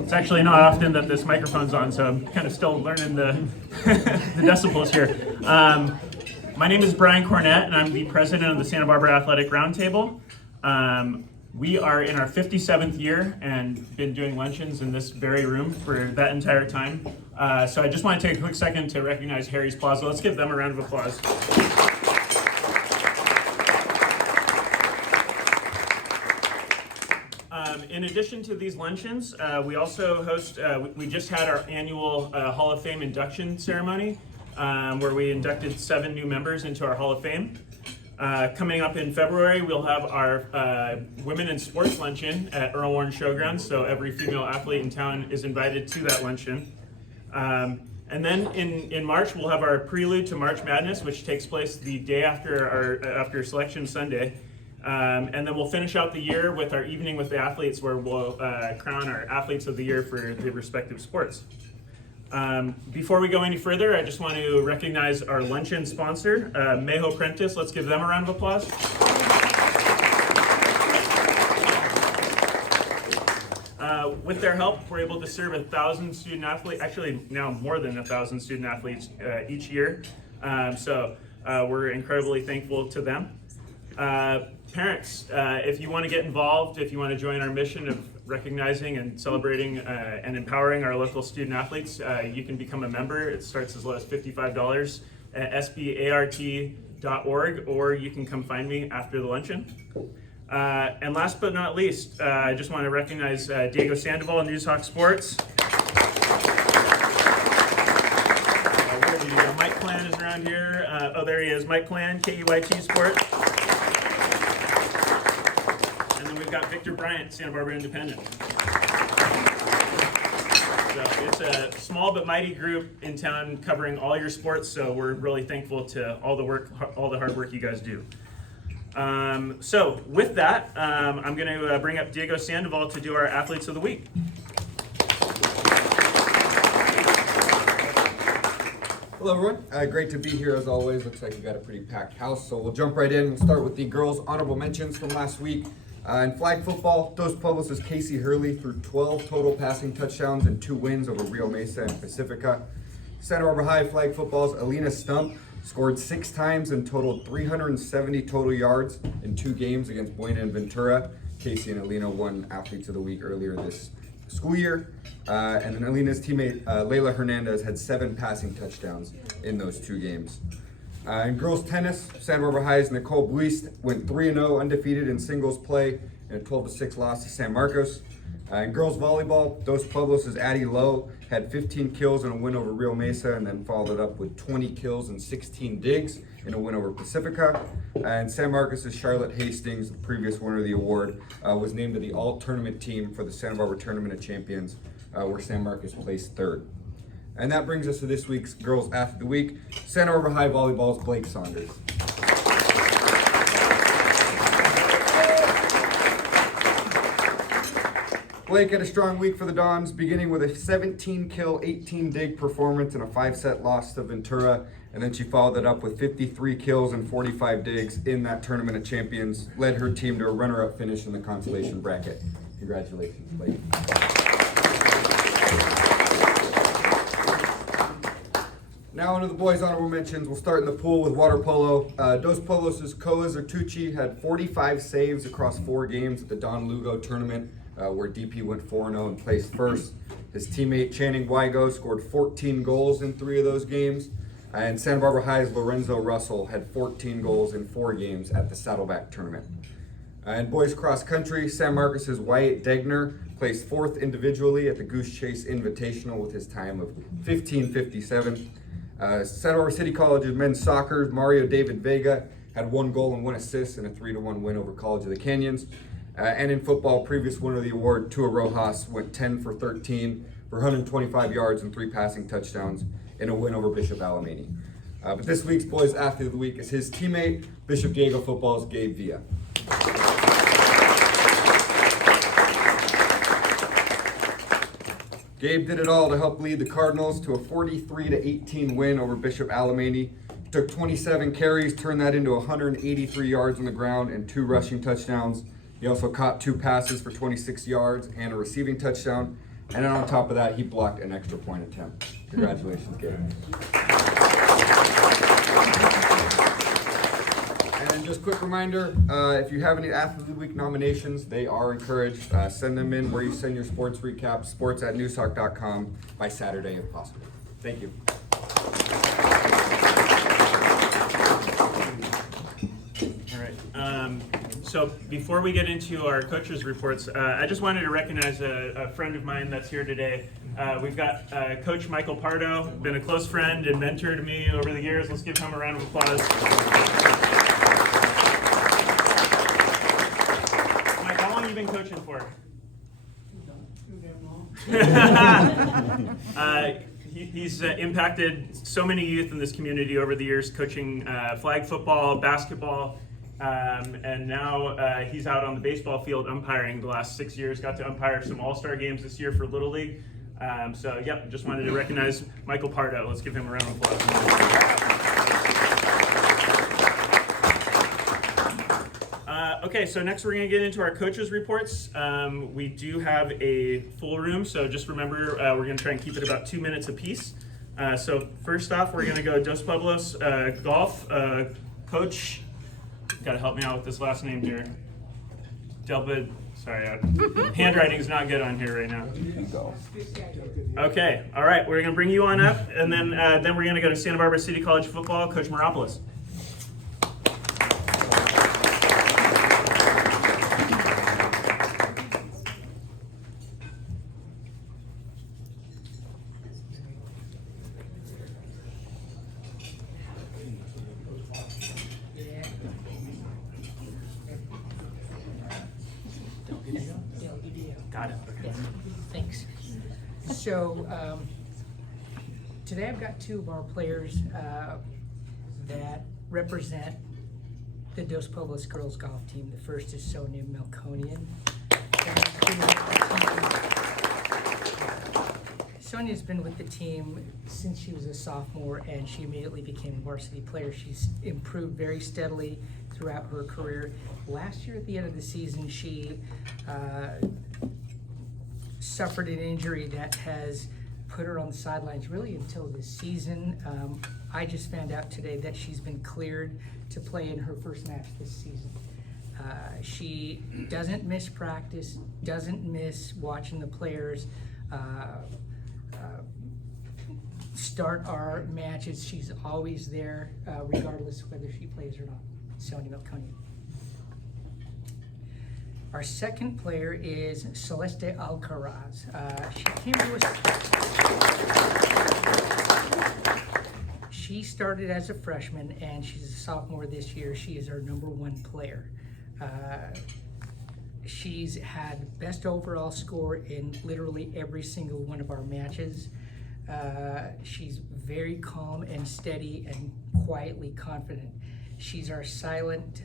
It's actually not often that this microphone's on, so I'm kind of still learning the, the decibels here. My name is Brian Cornett, and I'm the president of the Santa Barbara Athletic Roundtable. We are in our 57th year and been doing luncheons in this very room for that entire time. So I just want to take a quick second to recognize Harry's Plaza. Let's give them a round of applause. In addition to these luncheons, we also host, we just had our annual Hall of Fame induction ceremony, where we inducted 7 new members into our Hall of Fame. Coming up in February, we'll have our Women in Sports Luncheon at Earl Warren Showgrounds, so every female athlete in town is invited to that luncheon. And then in March, we'll have our prelude to March Madness, which takes place the day after Selection Sunday. And then we'll finish out the year with our Evening with the Athletes, where we'll crown our Athletes of the Year for the respective sports. Before we go any further, I just want to recognize our luncheon sponsor, Mayho Prentice. Let's give them a round of applause. With their help, we're able to serve 1,000 student athletes, actually now more than 1,000 student athletes each year. So we're incredibly thankful to them. Parents, if you want to get involved, if you want to join our mission of recognizing and celebrating and empowering our local student athletes, you can become a member. It starts as low as $55 at SBART.org, or you can come find me after the luncheon. And last but not least, I just want to recognize Diego Sandoval, Newshawk Sports. Mike Clan is around here. Oh, there he is, Mike Clan, KEYT Sports. And then we've got Victor Bryant, Santa Barbara Independent. So it's a small but mighty group in town covering all your sports, so we're really thankful to all the hard work you guys do. So with that, I'm going to bring up Diego Sandoval to do our Athletes of the Week. Hello everyone, great to be here as always. Looks like we got a pretty packed house, so we'll jump right in. We'll start with the girls' honorable mentions from last week. In flag football, Dos Pueblos' Casey Hurley threw 12 total passing touchdowns and 2 wins over Rio Mesa and Pacifica. Santa Barbara High flag football's Alina Stump scored 6 times and totaled 370 total yards in 2 games against Buena and Ventura. Casey and Alina won Athletes of the Week earlier this school year. And then Alina's teammate, Layla Hernandez, had 7 passing touchdowns in those 2 games. In girls tennis, Santa Barbara High's Nicole Buist went 3-0 undefeated in singles play in a 12-6 loss to San Marcos. In girls volleyball, Dos Pueblos' Addie Lowe had 15 kills in a win over Rio Mesa, and then followed it up with 20 kills and 16 digs in a win over Pacifica. And San Marcos' Charlotte Hastings, the previous winner of the award, was named to the all-tournament team for the Santa Barbara Tournament of Champions, where San Marcos placed 3rd. And that brings us to this week's Girls Athlete of the Week, Santa Barbara High Volleyball's Blake Saunders. Blake had a strong week for the Dons, beginning with a 17-kill, 18-dig performance in a 5-set loss to Ventura, and then she followed it up with 53 kills and 45 digs in that Tournament of Champions, led her team to a runner-up finish in the consolation bracket. Congratulations, Blake. Now onto the boys' honorable mentions. We'll start in the pool with water polo. Dos Pueblos' Koa Zertucci had 45 saves across 4 games at the Don Lugo tournament, where DP went 4-0 and placed 1st. His teammate Channing Wygo scored 14 goals in 3 of those games. And Santa Barbara High's Lorenzo Russell had 14 goals in 4 games at the Saddleback tournament. In boys cross country, San Marcos' Wyatt Degner placed 4th individually at the Goose Chase Invitational with his time of 15:57. Santa Barbara City College's men's soccer, Mario David Vega had 1 goal and 1 assist in a 3-1 win over College of the Canyons. And in football, previous winner of the award, Tua Rojas, went 10 for 13 for 125 yards and 3 passing touchdowns in a win over Bishop Alamany. But this week's Boys Athlete of the Week is his teammate, Bishop Diego Football's Gabe Villa. Gabe did it all to help lead the Cardinals to a 43-18 win over Bishop Alamany. He took 27 carries, turned that into 183 yards on the ground and 2 rushing touchdowns. He also caught 2 passes for 26 yards and a receiving touchdown. And then on top of that, he blocked an extra point attempt. Congratulations, Gabe. And then just quick reminder, if you have any Athlete of the Week nominations, they are encouraged. Send them in where you send your sports recaps, sports@newshawk.com by Saturday if possible. Thank you. All right. So before we get into our coaches' reports, I just wanted to recognize a friend of mine that's here today. We've got Coach Michael Pardo, been a close friend and mentor to me over the years. Let's give him a round of applause. Mike, how long have you been coaching for? He's impacted so many youth in this community over the years, coaching flag football, basketball, and now he's out on the baseball field umpiring the last 6 years. Got to umpire some all-star games this year for Little League. So, yep, just wanted to recognize Michael Pardo. Let's give him a round of applause. Okay, so next we're going to get into our coaches' reports. We do have a full room, so just remember we're going to try and keep it about 2 minutes apiece. So first off, we're going to go Dos Pueblos golf. Coach, got to help me out with this last name here. Delbid, sorry, handwriting is not good on here right now. Okay, all right, we're going to bring you on up, and then we're going to go to Santa Barbara City College football, Coach Moropoulos. Got it. Okay. Thanks. So today I've got two of our players that represent the Dos Pueblos girls golf team. The first is Sonia Melkonian. Sonia's been with the team since she was a sophomore, and she immediately became a varsity player. She's improved very steadily throughout her career. Last year at the end of the season, she suffered an injury that has put her on the sidelines really until this season. I just found out today that she's been cleared to play in her first match this season. She doesn't miss practice, doesn't miss watching the players start our matches. She's always there, regardless of whether she plays or not. Sonia Melkonian. Our second player is Celeste Alcaraz. She came to us. She started as a freshman, and she's a sophomore this year. She is our #1 player. She's had best overall score in literally every single one of our matches. She's very calm and steady and quietly confident. She's our silent,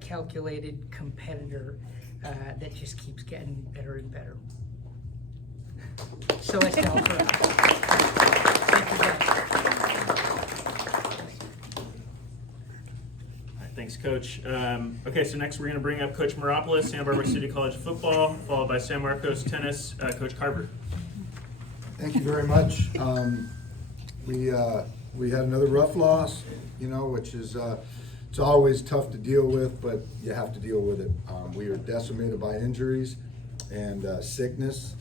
calculated competitor that just keeps getting better and better. Celeste Alcaraz. Thank you, guys. All right, thanks, Coach. Okay, so next we're going to bring up Coach Moropoulos, Santa Barbara City College football, followed by San Marcos tennis, Coach Carver. Thank you very much. We had another rough loss, which is it's always tough to deal with, but you have to deal with it. We were decimated by injuries and sickness,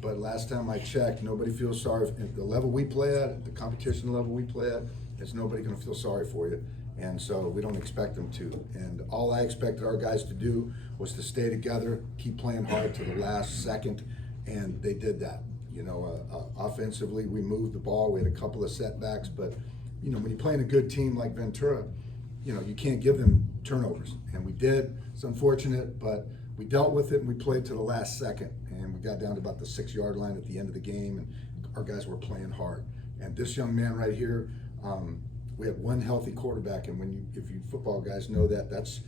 but last time I checked, nobody feels sorry. At the level we play at, the competition level we play at, there's nobody going to feel sorry for you, and so we don't expect them to. And all I expected our guys to do was to stay together, keep playing hard to the last second, and they did that. Offensively, we moved the ball. We had a couple of setbacks, but when you're playing a good team like Ventura, you can't give them turnovers, and we did. It's unfortunate, but we dealt with it, and we played to the last second, and we got down to about the 6-yard line at the end of the game, and our guys were playing hard. And this young man right here, we have one healthy quarterback, and if you football guys know that's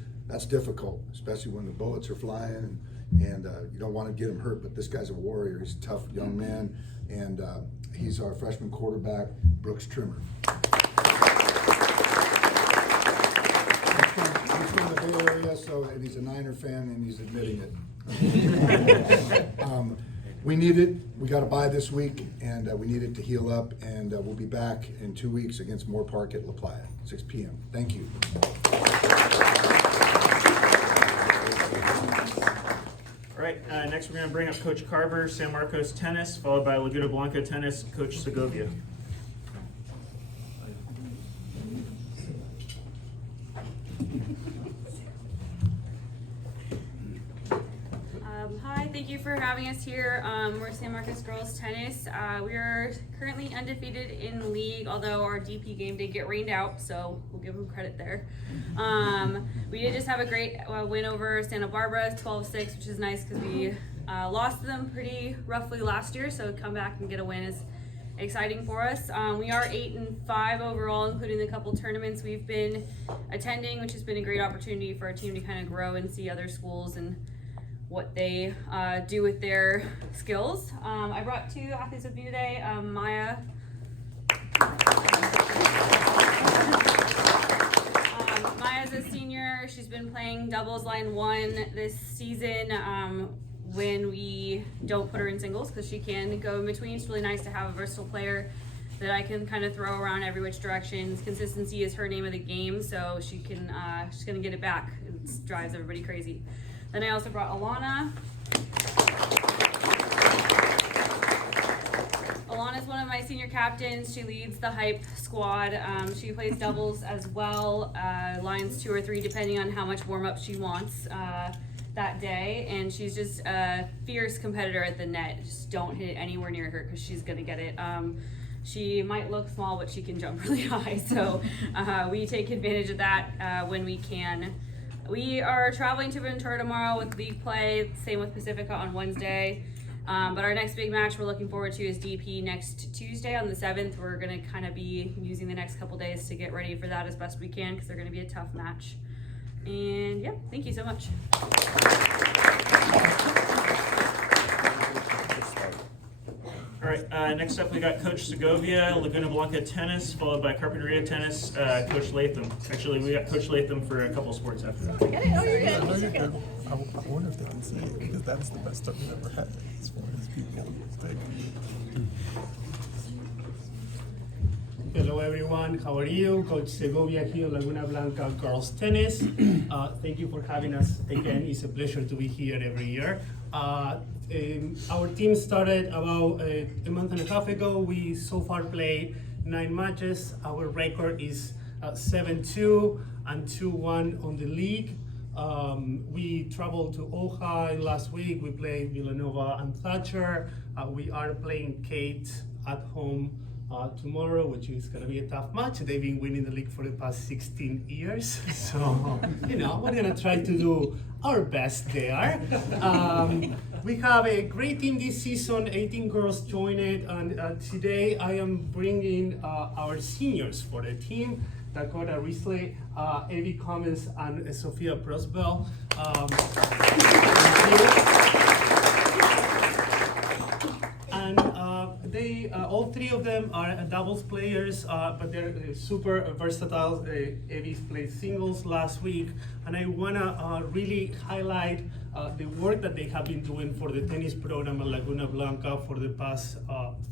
difficult, especially when the bullets are flying, and you don't want to get him hurt. But this guy's a warrior. He's a tough young man, and he's our freshman quarterback, Brooks Trimmer. He's from the Bay Area, and he's a Niner fan, and he's admitting it. we need it. We got a bye this week, and we need it to heal up, and we'll be back in 2 weeks against Moore Park at La Playa, 6 p.m. Thank you. All right, next we're going to bring up Coach Carver, San Marcos Tennis, followed by Laguna Blanca Tennis, Coach Segovia. Hi, thank you for having us here. We're San Marcos Girls Tennis. We are currently undefeated in the league, although our DP game did get rained out, so we'll give them credit there. We did just have a great win over Santa Barbara, 12-6, which is nice because we lost to them pretty roughly last year, so come back and get a win is exciting for us. We are 8-5 overall, including the couple tournaments we've been attending, which has been a great opportunity for our team to kind of grow and see other schools and what they do with their skills. I brought 2 athletes with me today. Maya's a senior. She's been playing doubles line 1 this season when we don't put her in singles because she can go in between. It's really nice to have a versatile player that I can kind of throw around every which direction. Consistency is her name of the game, so she can she's gonna get it back. It drives everybody crazy. Then I also brought Alana. Alana's one of my senior captains. She leads the hype squad. She plays doubles as well, lines 2 or 3 depending on how much warm-up she wants that day. And she's just a fierce competitor at the net. Just don't hit it anywhere near her because she's gonna get it. She might look small, but she can jump really high. So we take advantage of that when we can. We are traveling to Ventura tomorrow with league play, same with Pacifica on Wednesday. But our next big match we're looking forward to is DP next Tuesday on the 7th. We're gonna kind of be using the next couple days to get ready for that as best we can because they're gonna be a tough match. And yeah, thank you so much. All right, next up we got Coach Segovia, Laguna Blanca Tennis, followed by Carpinteria Tennis, Coach Latham. Actually, we got Coach Latham for a couple sports after that. No, you're good. I wonder if they can see it because that's the best stuff we've ever had as far as people take. Hello everyone, how are you? Coach Segovia here, Laguna Blanca Girls Tennis. Thank you for having us again. It's a pleasure to be here every year. Our team started about a month and a half ago. We so far played 9 matches. Our record is 7-2 and 2-1 on the league. We traveled to Ojai last week. We played Villanova and Thatcher. We are playing Kate at home tomorrow, which is going to be a tough match. They've been winning the league for the past 16 years. So, we're going to try to do our best there. We have a great team this season, 18 girls joined it, and today I am bringing our seniors for the team, Dakota Risley, Evie Cummins, and Sophia Prosbell. And they, all 3 of them are doubles players, but they're super versatile. Evie played singles last week, and I wanna really highlight the work that they have been doing for the tennis program at Laguna Blanca for the past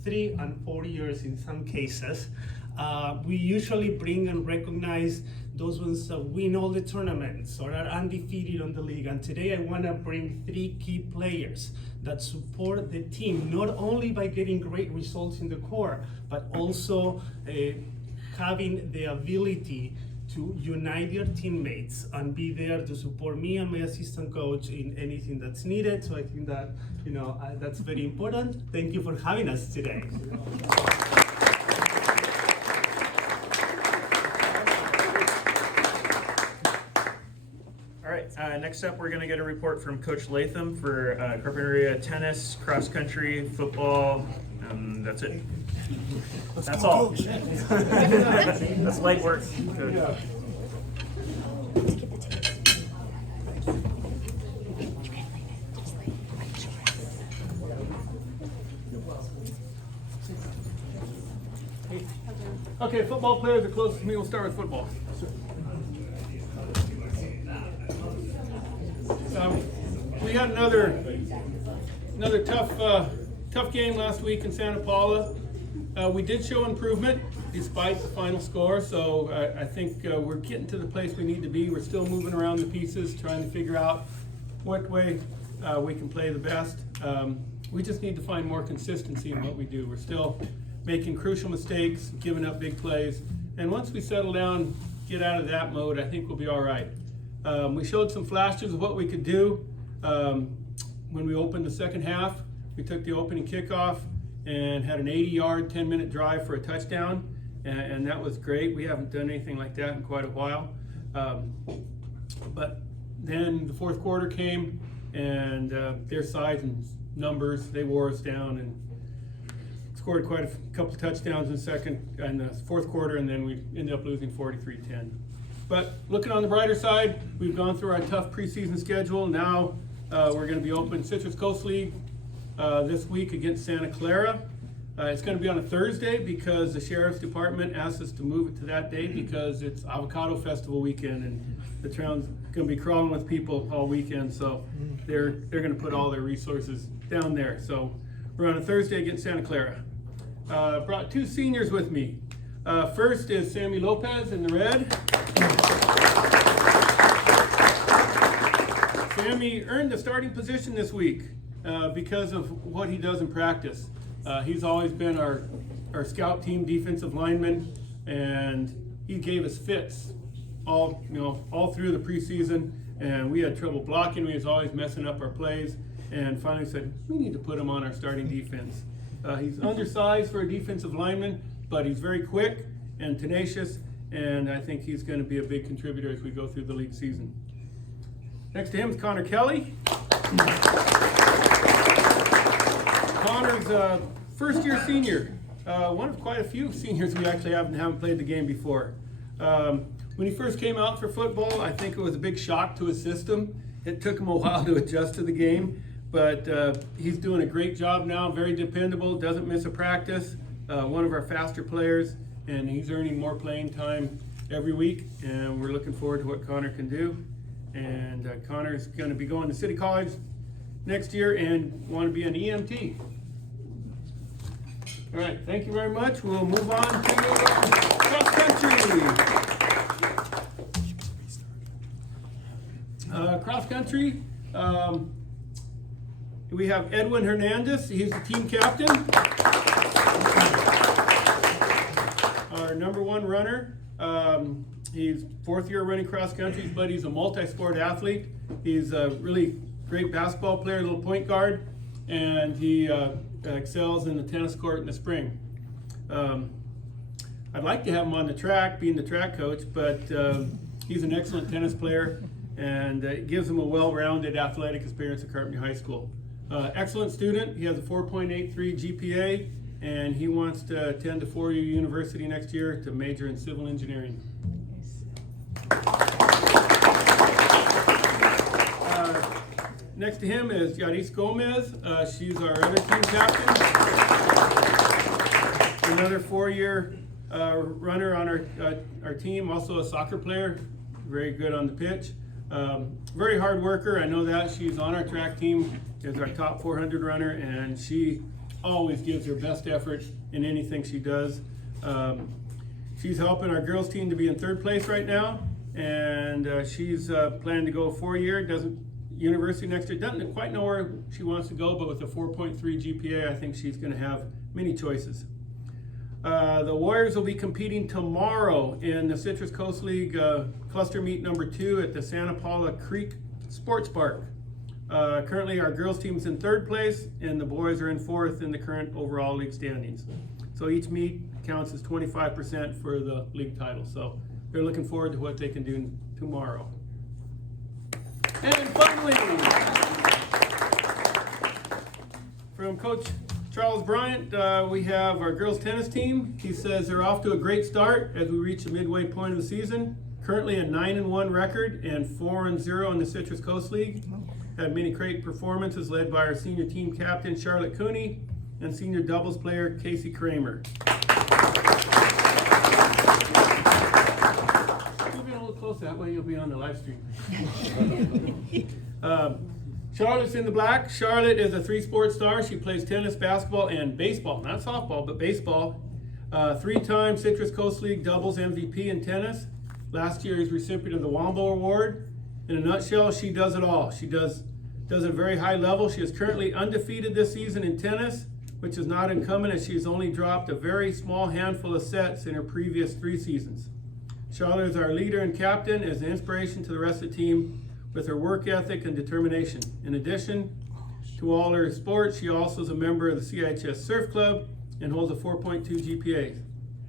3 and 4 years in some cases. We usually bring and recognize those ones that win all the tournaments or are undefeated on the league. And today I want to bring 3 key players that support the team, not only by getting great results in the court, but also having the ability to unite their teammates and be there to support me and my assistant coach in anything that's needed. So I think that, that's very important. Thank you for having us today. All right, next up we're going to get a report from Coach Latham for Carpinteria Tennis, cross country, football, and that's it. That's all. That's light work. Good. Okay, football players are closest to me. We'll start with football. We had another tough tough game last week in Santa Paula. We did show improvement despite the final score, so I think we're getting to the place we need to be. We're still moving around the pieces, trying to figure out what way we can play the best. We just need to find more consistency in what we do. We're still making crucial mistakes, giving up big plays, and once we settle down, get out of that mode, I think we'll be all right. We showed some flashes of what we could do when we opened the second half. We took the opening kickoff and had an 80-yard, 10-minute drive for a touchdown, and that was great. We haven't done anything like that in quite a while. But then the fourth quarter came, and their size and numbers, they wore us down and scored quite a couple of touchdowns in the fourth quarter, and then we ended up losing 43-10. But looking on the brighter side, we've gone through our tough preseason schedule. Now we're going to be open Citrus Coast League this week against Santa Clara. It's going to be on a Thursday because the Sheriff's Department asked us to move it to that day because it's Avocado Festival weekend and the town's going to be crawling with people all weekend, so they're going to put all their resources down there. So we're on a Thursday against Santa Clara. Brought two seniors with me. First is Sammy Lopez in the red. Sammy earned the starting position this week because of what he does in practice. He's always been our scout team defensive lineman, and he gave us fits all through the preseason, and we had trouble blocking. We was always messing up our plays, and finally said we need to put him on our starting defense. He's undersized for a defensive lineman, but he's very quick and tenacious, and I think he's going to be a big contributor as we go through the league season. Next to him is Connor Kelly. Connor's a first-year senior, one of quite a few seniors we actually haven't played the game before. When he first came out for football, I think it was a big shock to his system. It took him a while to adjust to the game, but he's doing a great job now, very dependable, doesn't miss a practice, one of our faster players, and he's earning more playing time every week, and we're looking forward to what Connor can do. And Connor's going to be going to City College next year and want to be an EMT. All right, thank you very much. We'll move on to cross country. Cross country, we have Edwin Hernandez. He's the team captain. Our number one runner. He's fourth year running cross country, but he's a multi-sport athlete. He's a really great basketball player, little point guard, and he excels in the tennis court in the spring. I'd like to have him on the track, being the track coach, but he's an excellent tennis player, and it gives him a well-rounded athletic experience at Carpenter High School. Excellent student. He has a 4.83 GPA, and he wants to attend a four-year university next year to major in civil engineering. Next to him is Yaris Gomez. She's our other team captain. Another four-year runner on our team, also a soccer player, very good on the pitch. Very hard worker, I know that. She's on our track team, is our top 400 runner, and she always gives her best effort in anything she does. She's helping our girls team to be in third place right now, and she's planning to go 4-year, university next year. Doesn't quite know where she wants to go, but with a 4.3 GPA, I think she's going to have many choices. The Warriors will be competing tomorrow in the Citrus Coast League cluster meet number 2 at the Santa Paula Creek Sports Park. Currently our girls team is in third place and the boys are in fourth in the current overall league standings. So each meet counts as 25% for the league title. So they're looking forward to what they can do tomorrow. And finally, from Coach Charles Bryant, we have our girls tennis team. He says they're off to a great start as we reach the midway point of the season. Currently a 9-1 record and 4-0 in the Citrus Coast League. Had many great performances led by our senior team captain Charlotte Cooney and senior doubles player Casey Kramer. Move in a little close, that way you'll be on the live stream. Charlotte's in the black. Charlotte is a 3-sport star. She plays tennis, basketball, and baseball. Not softball, but baseball. 3-time Citrus Coast League doubles MVP in tennis. Last year, he's recipient of the Wombo Award. In a nutshell, she does it all. She does at a very high level. She is currently undefeated this season in tennis, which is not uncommon as she's only dropped a very small handful of sets in her previous 3 seasons. Charlotte is our leader and captain, as an inspiration to the rest of the team with her work ethic and determination. In addition to all her sports, she also is a member of the CIHS Surf Club and holds a 4.2 GPA.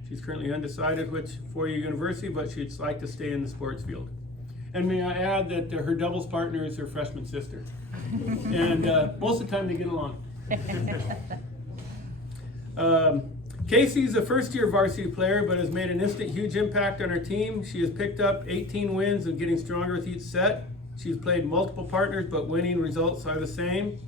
She's currently undecided which 4-year university, but she'd like to stay in the sports field. And may I add that her doubles partner is her freshman sister. And most of the time they get along. Casey's a first-year varsity player, but has made an instant huge impact on her team. She has picked up 18 wins and getting stronger with each set. She's played multiple partners, but winning results are the same.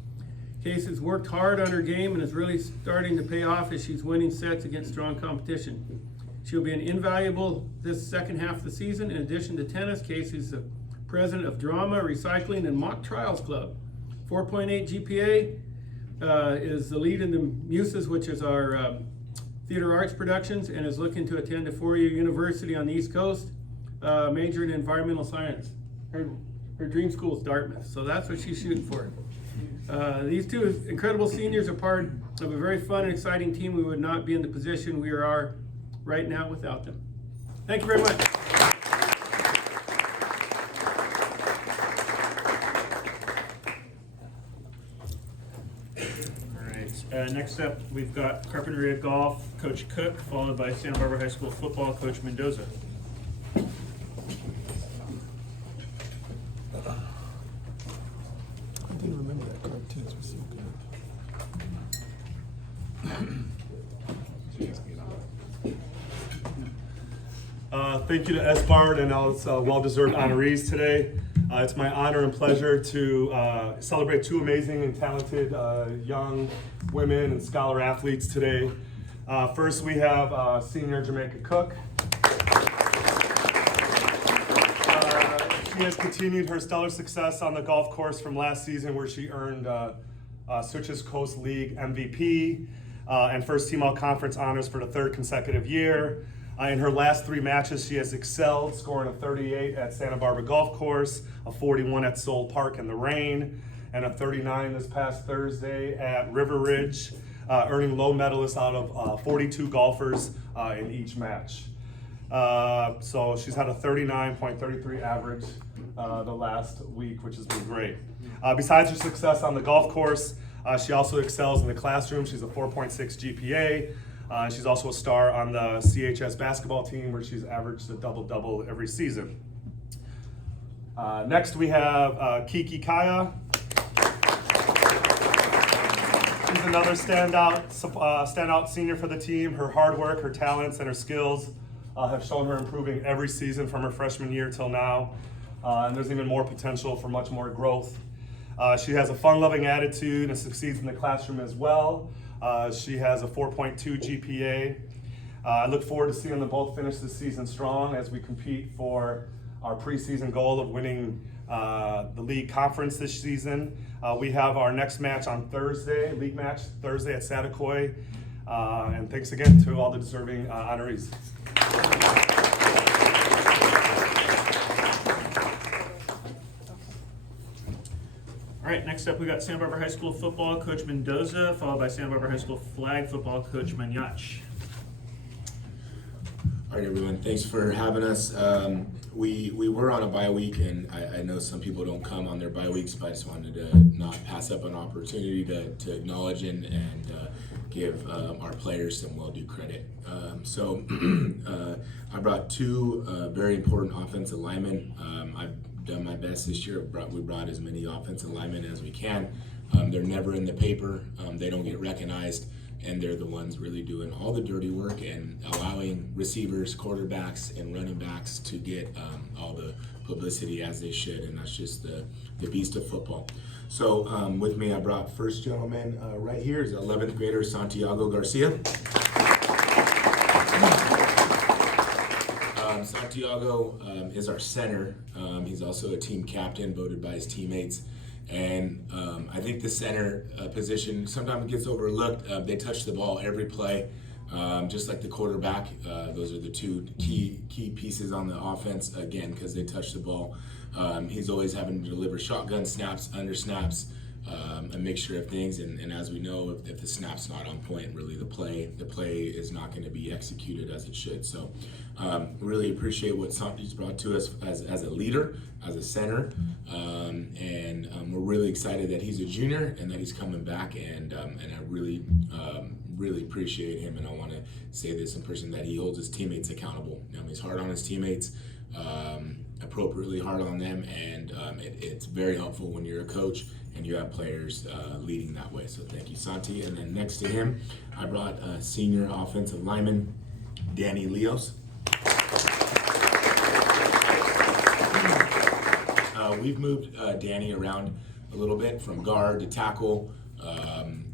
Casey's worked hard on her game and is really starting to pay off as she's winning sets against strong competition. She'll be an invaluable this second half of the season. In addition to tennis, Casey's the president of Drama, Recycling, and Mock Trials Club. 4.8 GPA is the lead in the Muses, which is our theater arts productions, and is looking to attend a 4-year university on the East Coast, majoring in environmental science. Her dream school is Dartmouth, so that's what she's shooting for. These two incredible seniors are part of a very fun and exciting team. We would not be in the position we are right now without them. Thank you very much. All right, next up, we've got Carpinteria Golf, Coach Cook, followed by Santa Barbara High School Football, Coach Mendoza. I didn't remember that cartoons were so good. Thank you to SBART and all its well-deserved honorees today. It's my honor and pleasure to celebrate 2 amazing and talented young women and scholar athletes today. First, we have senior Jamaica Cook. She has continued her stellar success on the golf course from last season, where she earned Citrus Coast League MVP and first team all-conference honors for the 3rd consecutive year. In her last 3 matches, she has excelled, scoring a 38 at Santa Barbara Golf Course, a 41 at Soul Park in the rain, and a 39 this past Thursday at River Ridge, earning low medalists out of 42 golfers in each match. So she's had a 39.33 average the last week, which has been great. Besides her success on the golf course, she also excels in the classroom. She's a 4.6 GPA. She's also a star on the CHS basketball team, where she's averaged a double-double every season. Next, we have Kiki Kaya. She's another standout senior for the team. Her hard work, her talents, and her skills have shown her improving every season from her freshman year till now. And there's even more potential for much more growth. She has a fun-loving attitude and succeeds in the classroom as well. She has a 4.2 GPA. I look forward to seeing them both finish the season strong as we compete for our preseason goal of winning the league conference this season. We have our next match on Thursday, league match Thursday at Satakoy. And thanks again to all the deserving honorees. All right, next up, we got Santa Barbara High School Football, Coach Mendoza, followed by Santa Barbara High School Flag Football, Coach Manyach. All right, everyone, thanks for having us. We were on a bye week, and I know some people don't come on their bye weeks, but I just wanted to not pass up an opportunity to acknowledge and give our players some well-due credit. So I brought 2 very important offensive linemen. I've done my best this year. We brought as many offensive linemen as we can. They're never in the paper. They don't get recognized, and they're the ones really doing all the dirty work and allowing receivers, quarterbacks, and running backs to get all the publicity as they should, and that's just the beast of football. So with me, I brought first gentleman right here is 11th grader Santiago Garcia. Santiago is our center. He's also a team captain, voted by his teammates. And I think the center position sometimes gets overlooked. They touch the ball every play, just like the quarterback. Those are the two key pieces on the offense, again, because they touch the ball. He's always having to deliver shotgun snaps, under snaps, a mixture of things. And as we know, if the snap's not on point, really the play is not going to be executed as it should. So really appreciate what Santi's brought to us as a leader, as a center. And we're really excied that he's a junior and that he's coming back. And I really appreciate him. And I want to say this in person, that he holds his teammates accountable. He's hard on his teammates, appropriately hard on them. And it's very helpful when you're a coach and you have players leading that way. So thank you, Santi. And then next to him, I brought senior offensive lineman, Danny Leos. We've moved Danny around a little bit from guard to tackle.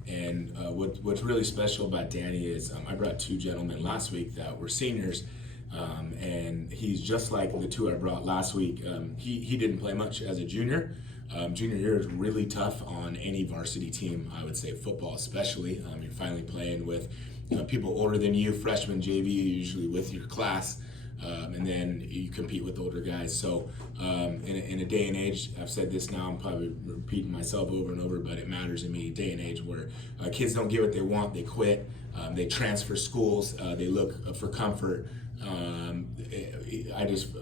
And what's really special about Danny is I brought two gentlemen last week that were seniors. And he's just like the two I brought last week. He didn't play much as a junior. Junior year is really tough on any varsity team, I would say football especially. You're finally playing with people older than you, freshman, JV, usually with your class, and then you compete with older guys. So in a day and age, I've said this now, I'm probably repeating myself over and over, but it matters in me, day and age where kids don't get what they want, they quit, they transfer schools, they look for comfort. I'm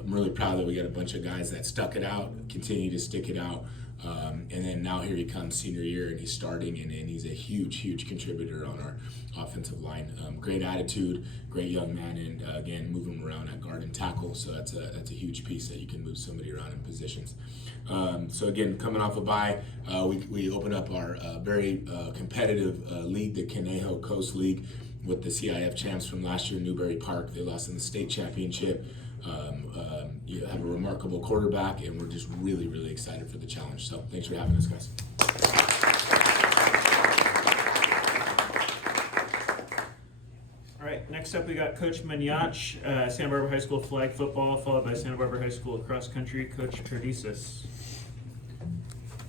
really proud that we got a bunch of guys that stuck it out, continue to stick it out, and then now here he comes senior year and he's starting and he's a huge contributor on our offensive line. Great attitude, great young man, and again moving him around at guard and tackle, so that's a huge piece that you can move somebody around in positions. So again, coming off a bye, we open up our very competitive league, the Conejo Coast League, with the CIF champs from last year, Newberry Park. They lost in the state championship. You have a remarkable quarterback, and we're just really excited for the challenge. So thanks for having us, guys. All right, next up we got Coach Maniach, Santa Barbara High School flag football, followed by Santa Barbara High School cross country, Coach Perdices.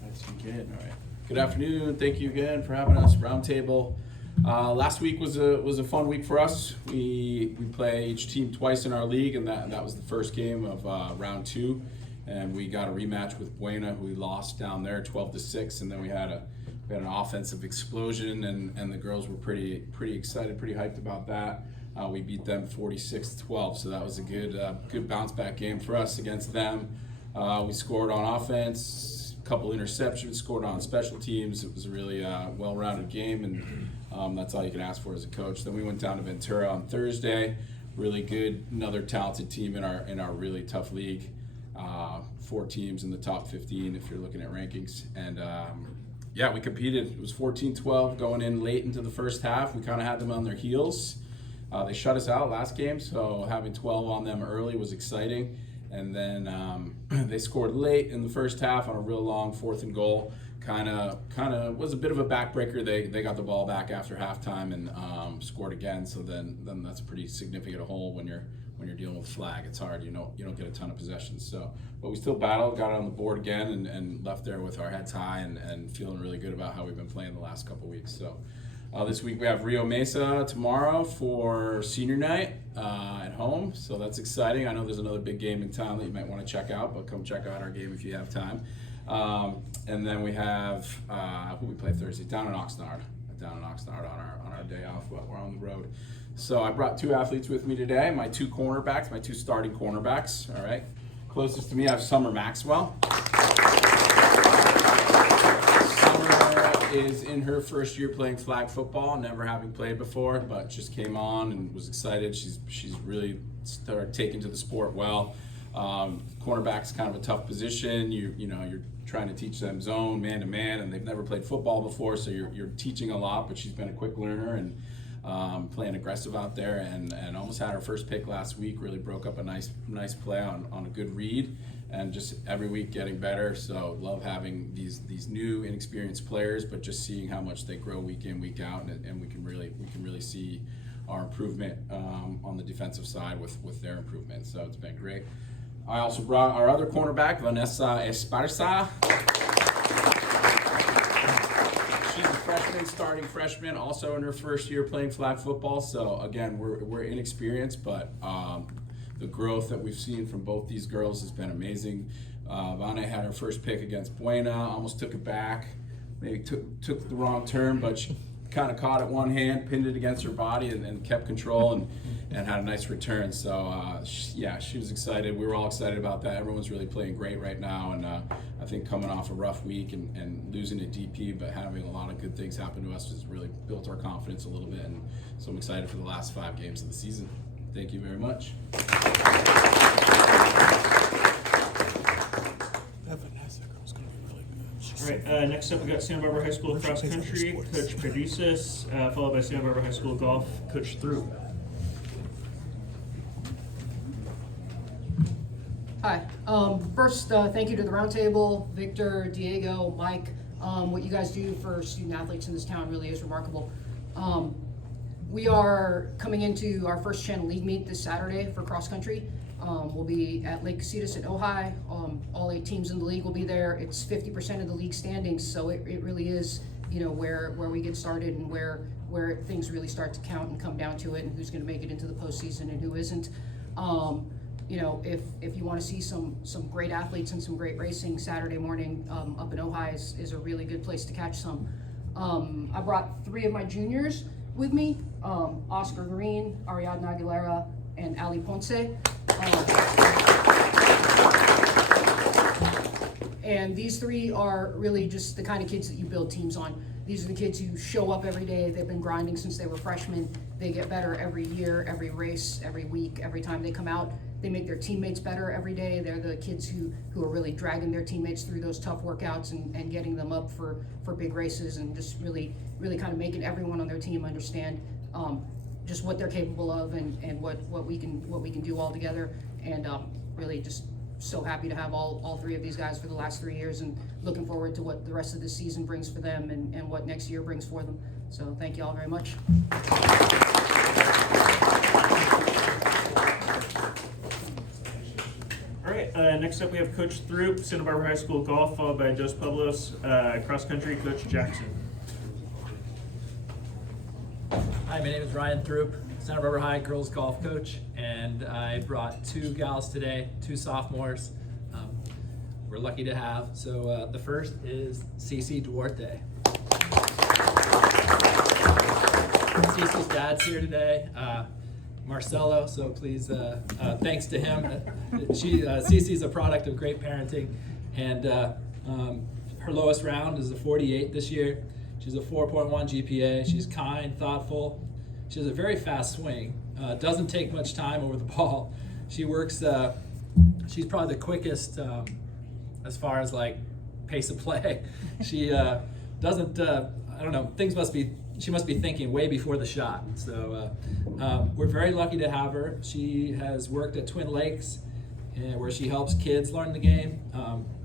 Nice again. All right. Good afternoon. Thank you again for having us. Roundtable. Last week was a fun week for us. We play each team twice in our league, and that was the first game of round 2, and we got a rematch with Buena, who we lost down there 12-6, and then we had an offensive explosion, and the girls were pretty excited, pretty hyped about that. We beat them 46-12, so that was a good bounce back game for us against them. We scored on offense, a couple interceptions, scored on special teams. It was a really well-rounded game, and that's all you can ask for as a coach. Then we went down to Ventura on Thursday. Really good, another talented team in our really tough league. 4 teams in the top 15 if you're looking at rankings. And we competed. It was 14-12 going in late into the first half. We kind of had them on their heels. They shut us out last game, so having 12 on them early was exciting. And then they scored late in the first half on a real long 4th and goal. Kind of was a bit of a backbreaker. They got the ball back after halftime and scored again. So then that's a pretty significant hole when you're dealing with flag. It's hard. You don't get a ton of possessions. So, but we still battled, got it on the board again, and left there with our heads high and feeling really good about how we've been playing the last couple weeks. So this week we have Rio Mesa tomorrow for senior night at home. So that's exciting. I know there's another big game in town that you might want to check out, but come check out our game if you have time. And then we have who we play Thursday down in Oxnard on our day off while we're on the road. So I brought 2 athletes with me today, my 2 cornerbacks, my 2 starting cornerbacks. All right, closest to me I have Summer Maxwell. Summer is in her first year playing flag football, never having played before, but just came on and was excited. She's really started taking to the sport well. Cornerback's kind of a tough position. You're trying to teach them zone, man to man, and they've never played football before, so you're teaching a lot. But she's been a quick learner and playing aggressive out there, and almost had her first pick last week. Really broke up a nice play on a good read, and just every week getting better. So love having these new inexperienced players, but just seeing how much they grow week in, week out, and we can really see our improvement on the defensive side with their improvement. So it's been great. I also brought our other cornerback, Vanessa Esparza. Jasmine, starting freshman, also in her first year playing flag football. So again, we're inexperienced, but the growth that we've seen from both these girls has been amazing. Vane had her first pick against Buena, almost took it back, maybe took the wrong turn, but she kind of caught it one hand, pinned it against her body, and kept control and had a nice return. So she was excited. We were all excited about that. Everyone's really playing great right now, and I think coming off a rough week and losing a DP, but having a lot of good things happen to us has really built our confidence a little bit. And so I'm excited for the last 5 games of the season. Thank you very much. That Vanessa girl's gonna be really good. She's All right, next up we got Santa Barbara High School cross country, Coach Caduceus, followed by Santa Barbara High School golf, Coach Throop. Hi. First, thank you to the roundtable, Victor, Diego, Mike. What you guys do for student athletes in this town really is remarkable. We are coming into our first Channel League meet this Saturday for cross country. We'll be at Lake Casitas in Ojai. All 8 teams in the league will be there. It's 50% of the league standings, so it really is, where we get started and where things really start to count and come down to it, and who's going to make it into the postseason and who isn't. If you want to see some great athletes and some great racing, Saturday morning up in Ojai is a really good place to catch some. I brought 3 of my juniors with me, Oscar Green, Ariadna Aguilera, and Ali Ponce. And these 3 are really just the kind of kids that you build teams on. These are the kids who show up every day. They've been grinding since they were freshmen. They get better every year, every race, every week, every time they come out. They make their teammates better every day. They're the kids who are really dragging their teammates through those tough workouts and getting them up for big races, and just really kind of making everyone on their team understand just what they're capable of and what we can do all together. And really just so happy to have all 3 of these guys for the last 3 years, and looking forward to what the rest of this season brings for them and what next year brings for them. So thank you all very much. All right, next up we have Coach Throop, Santa Barbara High School golf, followed by Dos Pueblos, cross country, Coach Jackson. Hi, my name is Ryan Throop, Santa Barbara High girls golf coach, and I brought 2 gals today, 2 sophomores. We're lucky to have. So the first is Cici Duarte. Cici's dad's here today, Marcelo. So please, thanks to him. Cici's a product of great parenting, and her lowest round is a 48 this year. She's a 4.1 GPA. She's kind, thoughtful. She has a very fast swing. Doesn't take much time over the ball. She works. She's probably the quickest as far as like pace of play. She doesn't. I don't know. She must be thinking way before the shot. So we're very lucky to have her. She has worked at Twin Lakes, where she helps kids learn the game.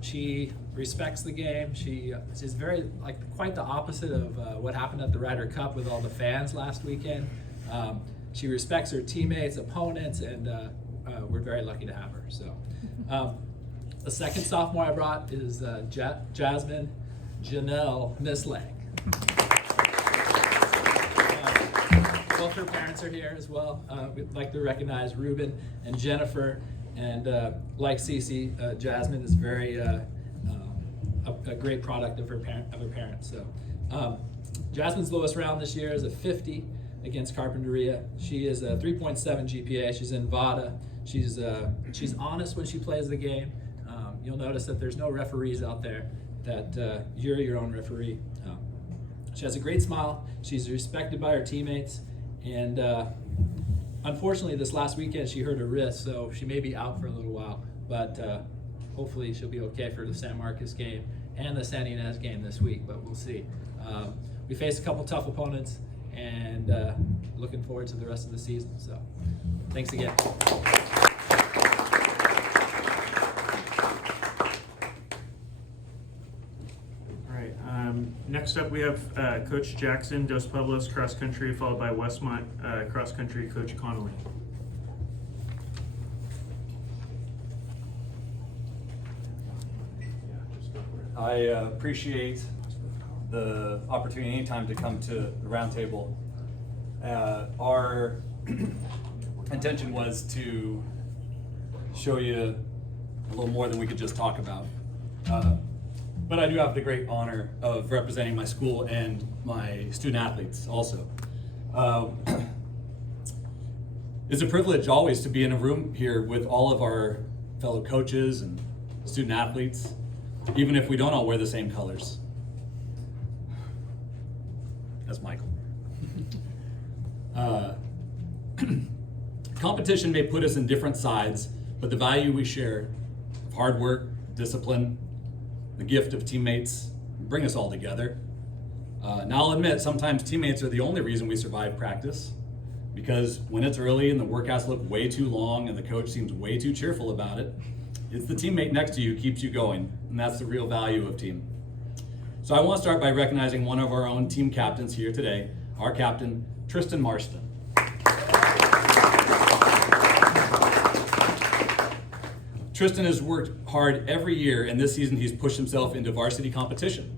She respects the game. She's very quite the opposite of what happened at the Ryder Cup with all the fans last weekend. She respects her teammates, opponents, and we're very lucky to have her. So the second sophomore I brought is Jasmine Janelle Mislang. Both her parents are here as well. We'd like to recognize Ruben and Jennifer. And like Cici, Jasmine is very a great product of her parents. So Jasmine's lowest round this year is a 50 against Carpinteria. She is a 3.7 GPA. She's in Vada. She's honest when she plays the game. You'll notice that there's no referees out there. That you're your own referee. She has a great smile. She's respected by her teammates, and unfortunately, this last weekend she hurt her wrist, so she may be out for a little while. But hopefully, she'll be okay for the San Marcos game and the San Ynez game this week. But we'll see. We faced a couple tough opponents, and looking forward to the rest of the season. So, thanks again. Next up, we have Coach Jackson, Dos Pueblos cross country, followed by Westmont cross country, Coach Connolly. I appreciate the opportunity anytime to come to the roundtable. Our intention was to show you a little more than we could just talk about. But I do have the great honor of representing my school and my student athletes also. It's a privilege always to be in a room here with all of our fellow coaches and student athletes, even if we don't all wear the same colors. That's Michael. Competition may put us in different sides, but the value we share of hard work, discipline, the gift of teammates bring us all together. Now I'll admit, sometimes teammates are the only reason we survive practice, because when it's early and the workouts look way too long and the coach seems way too cheerful about it, it's the teammate next to you who keeps you going, and that's the real value of team. So I want to start by recognizing one of our own team captains here today, our captain, Tristan Marston. Tristan has worked hard every year, and this season he's pushed himself into varsity competition.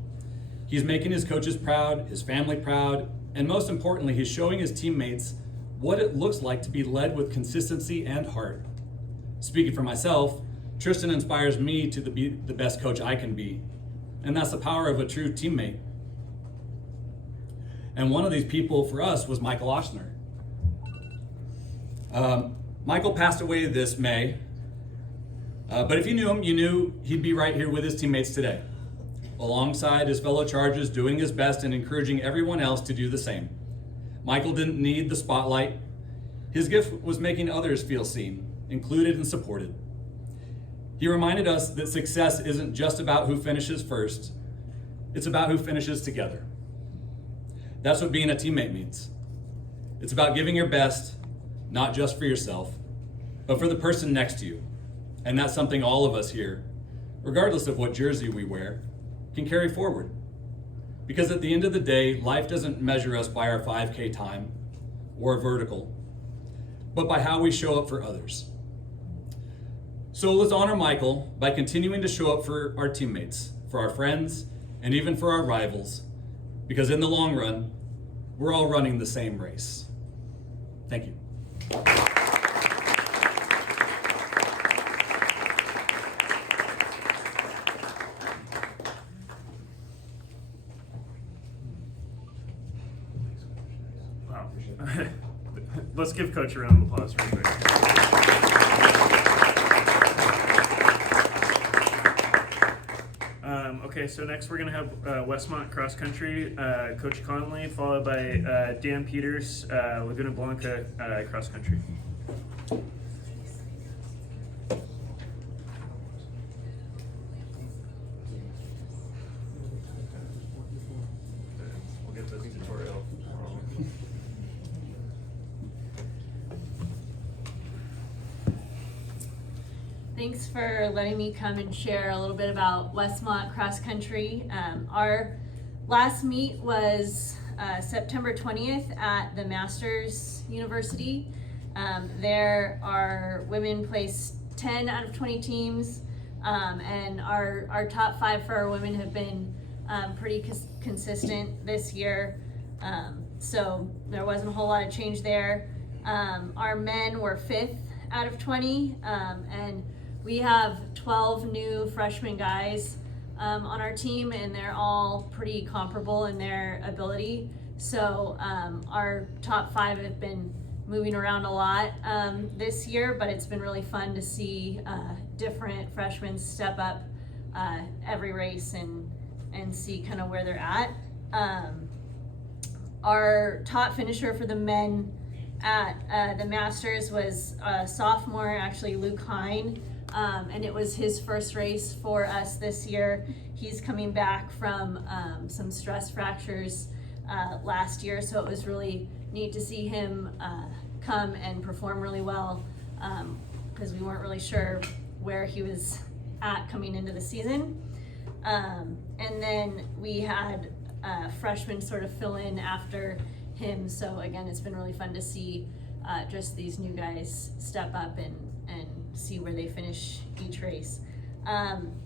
He's making his coaches proud, his family proud, and most importantly, he's showing his teammates what it looks like to be led with consistency and heart. Speaking for myself, Tristan inspires me to be the best coach I can be, and that's the power of a true teammate. And one of these people for us was Michael Oshner. Michael passed away this May, but if you knew him, you knew he'd be right here with his teammates today, alongside his fellow Chargers, doing his best and encouraging everyone else to do the same. Michael didn't need the spotlight. His gift was making others feel seen, included, and supported. He reminded us that success isn't just about who finishes first, it's about who finishes together. That's what being a teammate means. It's about giving your best, not just for yourself, but for the person next to you. And that's something all of us here, regardless of what jersey we wear, can carry forward. Because at the end of the day, life doesn't measure us by our 5K time or vertical, but by how we show up for others. So let's honor Michael by continuing to show up for our teammates, for our friends, and even for our rivals, because in the long run, we're all running the same race. Thank you. Wow. Let's give Coach a round of applause real quick. Okay, so next we're going to have Westmont Cross Country, Coach Conley, followed by Dan Peters, Laguna Blanca Cross Country. We'll get this tutorial. Thanks for letting me come and share a little bit about Westmont Cross Country. Our last meet was September 20th at the Masters University. There our women placed 10 out of 20 teams, and our top 5 for our women have been pretty consistent this year. So there wasn't a whole lot of change there. Our men were 5th out of 20, and we have 12 new freshman guys on our team, and they're all pretty comparable in their ability. So our top 5 have been moving around a lot this year, but it's been really fun to see different freshmen step up every race and see kind of where they're at. Our top finisher for the men at the Masters was sophomore, actually Luke Hine. And it was his first race for us this year. He's coming back from some stress fractures last year, so it was really neat to see him come and perform really well, because we weren't really sure where he was at coming into the season. And then we had freshmen sort of fill in after him, so again, it's been really fun to see just these new guys step up and see where they finish each race.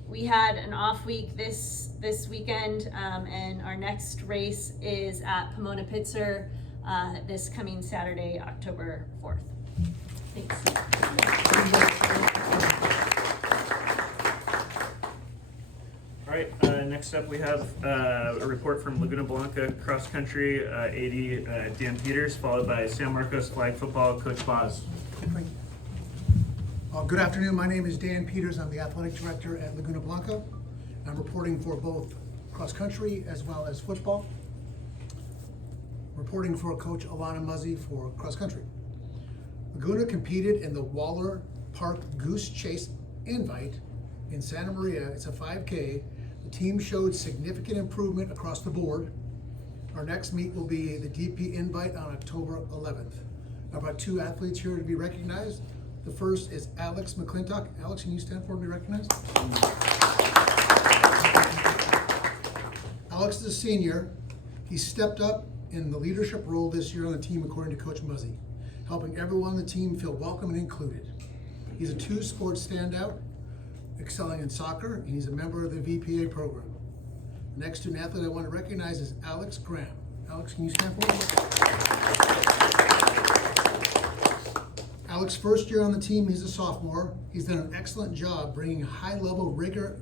We had an off week this weekend, and our next race is at Pomona Pitzer this coming Saturday, October 4th. Thanks. All right, next up we have a report from Laguna Blanca cross country AD Dan Peters, followed by San Marcos flag football coach Boz. Thank you. Good afternoon, my name is Dan Peters. I'm the athletic director at Laguna Blanca. I'm reporting for both cross country as well as football. Reporting for Coach Alana Muzzy for cross country. Laguna competed in the Waller Park Goose Chase Invite in Santa Maria. It's a 5K. The team showed significant improvement across the board. Our next meet will be the DP Invite on October 11th. I've got two athletes here to be recognized. The first is Alex McClintock. Alex, can you stand forward and be recognized? Alex is a senior. He stepped up in the leadership role this year on the team according to Coach Muzzy, helping everyone on the team feel welcome and included. He's a two-sport standout, excelling in soccer, and he's a member of the VPA program. The next student athlete I want to recognize is Alex Graham. Alex, can you stand forward? Alex, first year on the team, he's a sophomore. He's done an excellent job bringing high-level rigor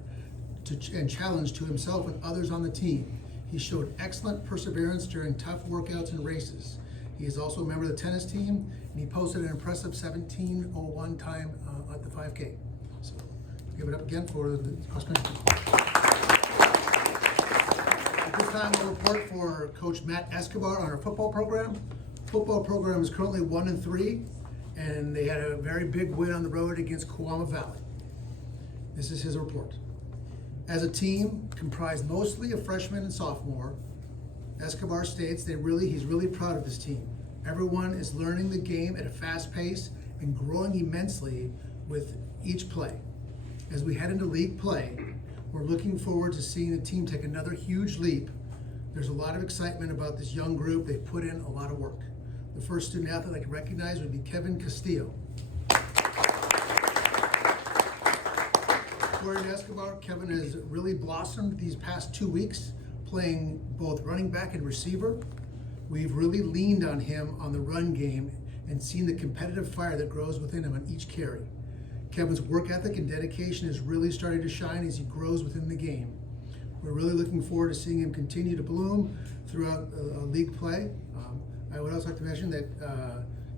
and challenge to himself and others on the team. He showed excellent perseverance during tough workouts and races. He is also a member of the tennis team, and he posted an impressive 17:01 time at the 5K. So give it up again for the cross-country team. At this time, I'll report for Coach Matt Escobar on our football program. Football program is currently 1-3, and they had a very big win on the road against Coamo Valley. This is his report. As a team comprised mostly of freshmen and sophomore, Escobar states he's really proud of this team. Everyone is learning the game at a fast pace and growing immensely with each play. As we head into league play, we're looking forward to seeing the team take another huge leap. There's a lot of excitement about this young group. They've put in a lot of work. The first student athlete I can recognize would be Kevin Castillo. According to Escobar, Kevin has really blossomed these past 2 weeks, playing both running back and receiver. We've really leaned on him on the run game and seen the competitive fire that grows within him on each carry. Kevin's work ethic and dedication is really starting to shine as he grows within the game. We're really looking forward to seeing him continue to bloom throughout league play. I would also like to mention that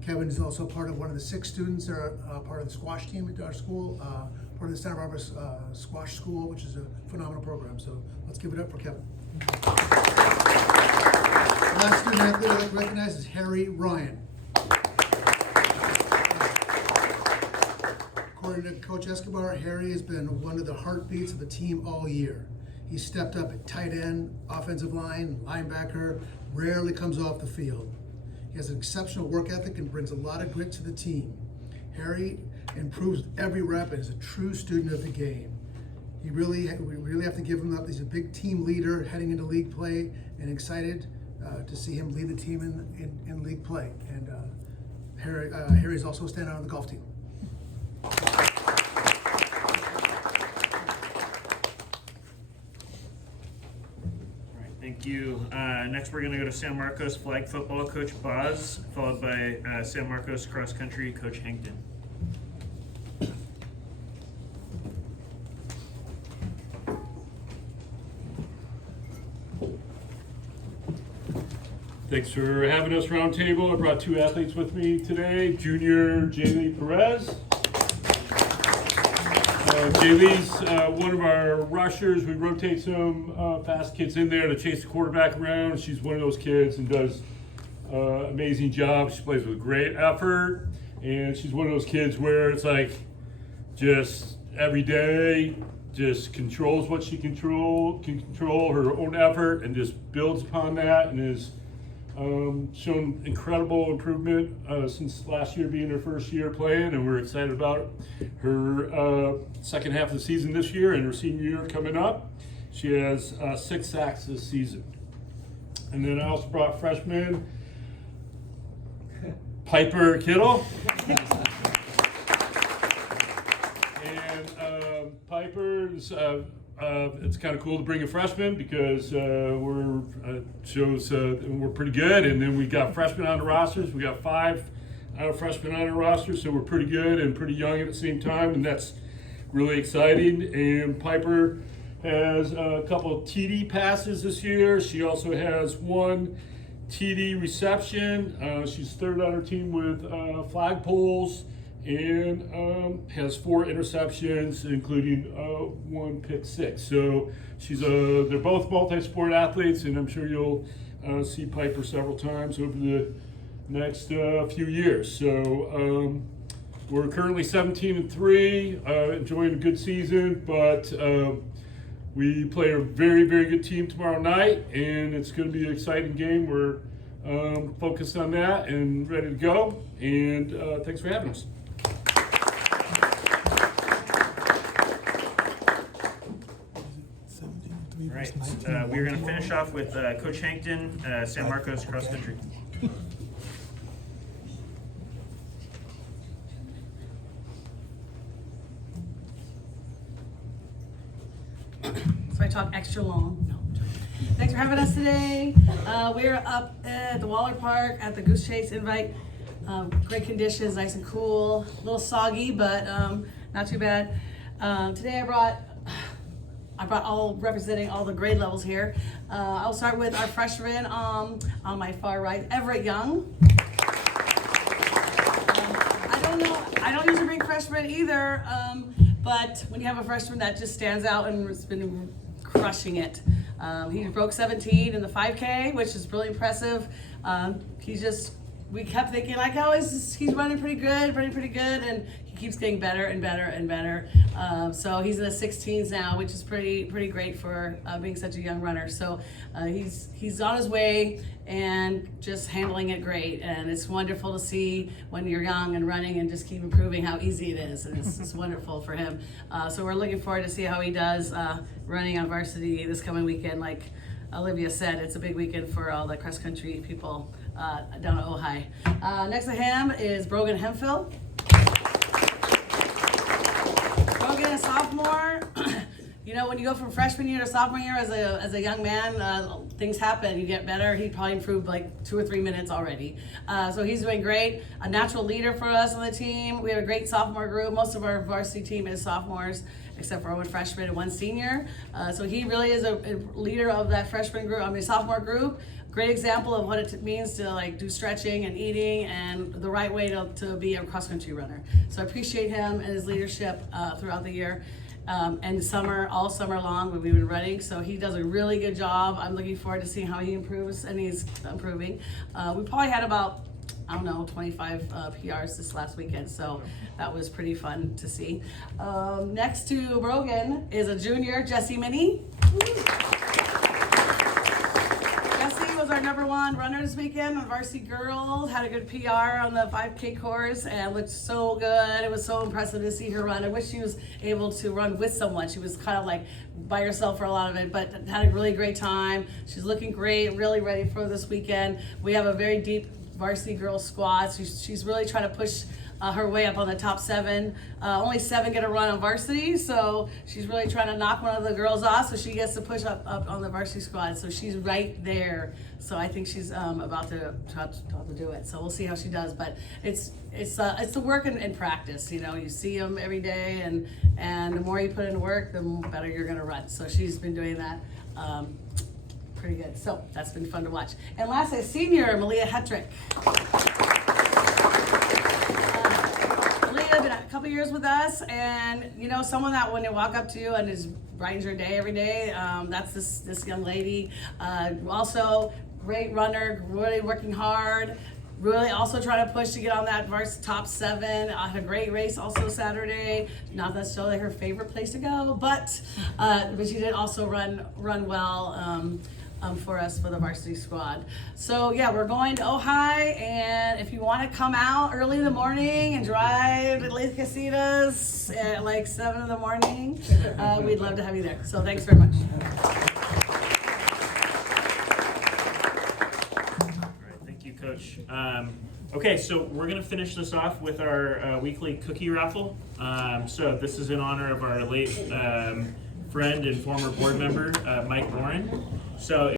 Kevin is also part of one of the 6 students that are part of the squash team at our school, part of the Santa Barbara Squash School, which is a phenomenal program. So let's give it up for Kevin. The last student athlete I'd like to recognize is Harry Ryan. According to Coach Escobar, Harry has been one of the heartbeats of the team all year. He stepped up at tight end, offensive line, linebacker, rarely comes off the field. He has an exceptional work ethic and brings a lot of grit to the team. Harry improves with every rep and is a true student of the game. We really have to give him up. He's a big team leader heading into league play, and excited to see him lead the team in league play. And Harry's also a standout on the golf team. Thank you. Next, we're going to go to San Marcos flag football coach Boz, followed by San Marcos cross country coach Hankton. Thanks for having us roundtable. I brought 2 athletes with me today. Junior Jaylee Perez. Jaylee's one of our rushers. We rotate some fast kids in there to chase the quarterback around. She's one of those kids and does amazing job. She plays with great effort, and she's one of those kids where it's like just every day just controls what she can control her own effort and just builds upon that, and is shown incredible improvement since last year being her first year playing, and we're excited about her second half of the season this year and her senior year coming up. She has 6 sacks this season. And then I also brought freshman Piper Kittle. And And Piper's, it's kind of cool to bring a freshman because we're pretty good. And then we got freshmen on the rosters. We got 5 freshmen on the roster, so we're pretty good and pretty young at the same time, and that's really exciting. And Piper has a couple of TD passes this year. She also has 1 TD reception. She's 3rd on her team with flagpoles, and has 4 interceptions, including 1 pick 6. So they're both multi-sport athletes, and I'm sure you'll see Piper several times over the next few years. So we're currently 17-3, enjoying a good season, but we play a very, very good team tomorrow night, and it's going to be an exciting game. We're focused on that and ready to go, and thanks for having us. All right, we're going to finish off with Coach Hankton, San Marcos cross country. So I talk extra long. No. Thanks for having us today. We're up at the Waller Park at the Goose Chase Invite. Great conditions, nice and cool. A little soggy, but not too bad. Today I brought all representing all the grade levels here. I'll start with our freshman on my far right, Everett Young. I don't usually bring freshmen either, but when you have a freshman that just stands out and has been crushing it. He broke 17 in the 5K, which is really impressive. We kept thinking like, oh, he's running pretty good, and he keeps getting better and better and better. So he's in the 16s now, which is pretty great for being such a young runner. So he's on his way and just handling it great. And it's wonderful to see when you're young and running and just keep improving how easy it is. And it's wonderful for him. So we're looking forward to see how he does running on varsity this coming weekend. Like Olivia said, it's a big weekend for all the cross country people down at Ojai. Next to him is Brogan Hemphill. Brogan, a sophomore. You know, when you go from freshman year to sophomore year as a young man, things happen. You get better. He probably improved like 2 or 3 minutes already. So he's doing great. A natural leader for us on the team. We have a great sophomore group. Most of our varsity team is sophomores, except for 1 freshman and 1 senior. So he really is a leader of that sophomore group. Great example of what it means to like do stretching and eating and the right way to be a cross country runner. So I appreciate him and his leadership throughout the year. And all summer long when we've been running. So he does a really good job. I'm looking forward to seeing how he improves, and he's improving. We probably had about, 25 PRs this last weekend, so that was pretty fun to see. Next to Brogan is a junior, Jessie Minnie. Jessie was our #1 runner this weekend on varsity girls, had a good PR on the 5K course and looked so good. It was so impressive to see her run. I wish she was able to run with someone. She was kind of like by herself for a lot of it, but had a really great time. She's looking great, really ready for this weekend. We have a very deep varsity girls squad. So she's really trying to push her way up on the top 7. Only 7 get a run on varsity, so she's really trying to knock one of the girls off so she gets to push up on the varsity squad. So she's right there. So I think she's about to do it. So we'll see how she does. But it's the work and practice. You know, you see them every day, and the more you put in work, the better you're going to run. So she's been doing that. Pretty good. So that's been fun to watch. And lastly, senior Malia Hetrick. Malia been a couple years with us, and someone that when they walk up to you and just brightens your day every day, that's this young lady. Also great runner, really working hard. Really also trying to push to get on that top 7. Had a great race also Saturday. Not necessarily her favorite place to go, but she did also run well for us for the varsity squad. So yeah, we're going to Ojai, and if you want to come out early in the morning and drive to Las Casitas at like 7 in the morning, we'd love to have you there. So thanks very much. Coach. Okay, so we're gonna finish this off with our weekly cookie raffle. So this is in honor of our late friend and former board member, Mike Warren. So